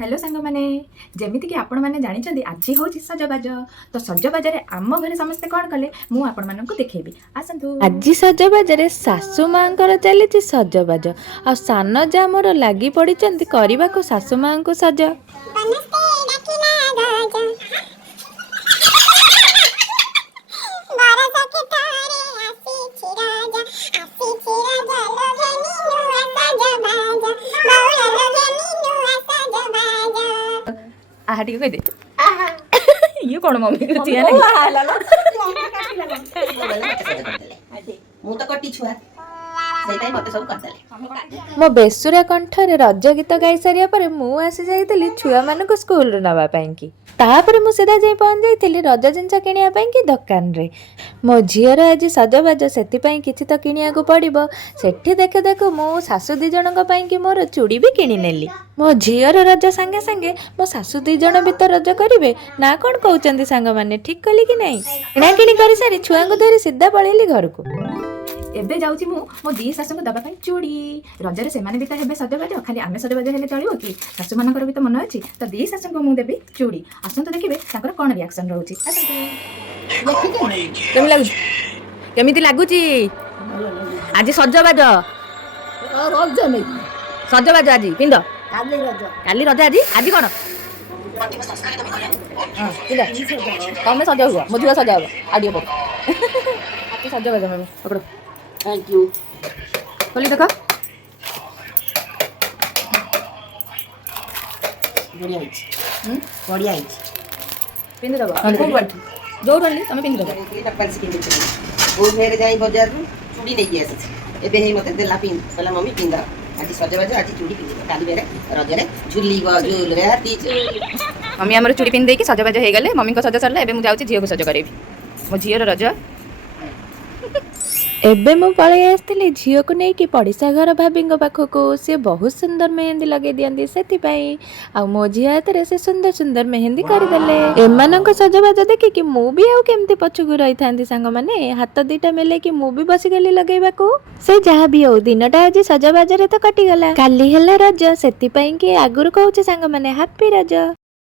Hello सांग मैंने जमीती कि आपण मैंने जानी आज हूँ सजबाज तो सजबाज आम घरे समस्ते कौन कले मुझे आपण मानक देखेबी आसतु। आज सजबाज शाशु माँ चली सजबाज आ सान जा मोर लगी पड़ी करने को शाशु माँ को सज आहा टी कह दे ये कौन मम्मी को चिया मो बेसुरा कंठरे रज गीत गाई सारिया पर मु आसी जाइतली छुआ मानक स्कूल रू नवा पाई तापर मु सीधा जाई पहुंच जाइतली रज जिनस किनिया पाई कि दुकान रे मो झीर आज सजबाज से किछि तो किनिया को पड़िबो सेठी देखे देखो मो सासु दी जनक पाई कि मोर चूड़ी भी किनि नेली मो झीर रज संगे संगे मो सासु दी जन भी तो रज करिवे ना कोन कहउचंदी सांग माने ठीक कली कि नहीं किना किनि करि सारी छुआ को धरि सीधा पळेली घर को एबे जाउची मु मो दी सासु को दबा चूड़ी रजरे से माने भी तो हेबे सजबाज खाली आमे सजबाज हेले चलिबो कि सासु मानकर भी तो मन अछि तो दी सासु को मु देबी चूड़ी आसंत देखिबे ताकर कोन रिएक्शन रहउची केमि लागुची केमिति लागुची आज सजबाज रज नहीं सजबाज आज पिंद काली रज काली रज आज आज कोन तमे सजा हुआ मो झुआ सजा हुआ आडियो पक सजबाज में पकड़ो थैंक यू खोली देख बढ़िया है बढ़िया है पिंद दबा जो ढली तमे पिंद दबा वो फेर जाई बाजार रू चूड़ी नहीं आसे एबे हे मते देला पिन कहला मम्मी पिंद आज सजबाज आज चूड़ी पिंद काली बेरे रजरे झुली झुल रे हाथी मम्मी हमर चूड़ी पिन देकी सजबाज हे गले मम्मी को सज सरला एबे मु जाउची झियो को सज करेबी मो झियो रज एबे मु पळै आस्तिली झियो को नै कि पड़िसा घर भाभी पाखक सी बहुत सुंदर मेहंदी लगे दियंती सेति पई आ मो झिया हाथ से सुंदर सुंदर मेहंदी कर देले एमानक सजबाज देखि कि मु भी आउ केमती पछुक रही थांती सांग माने हाथ दीटा मेले कि मु भी बसी गली लगेबा को से जहा भी हो दिनटा आज सजबाज रे तो कटि गला काली हला रज सेति पई कि आगुर कहउचे सांग माने हैप्पी रज।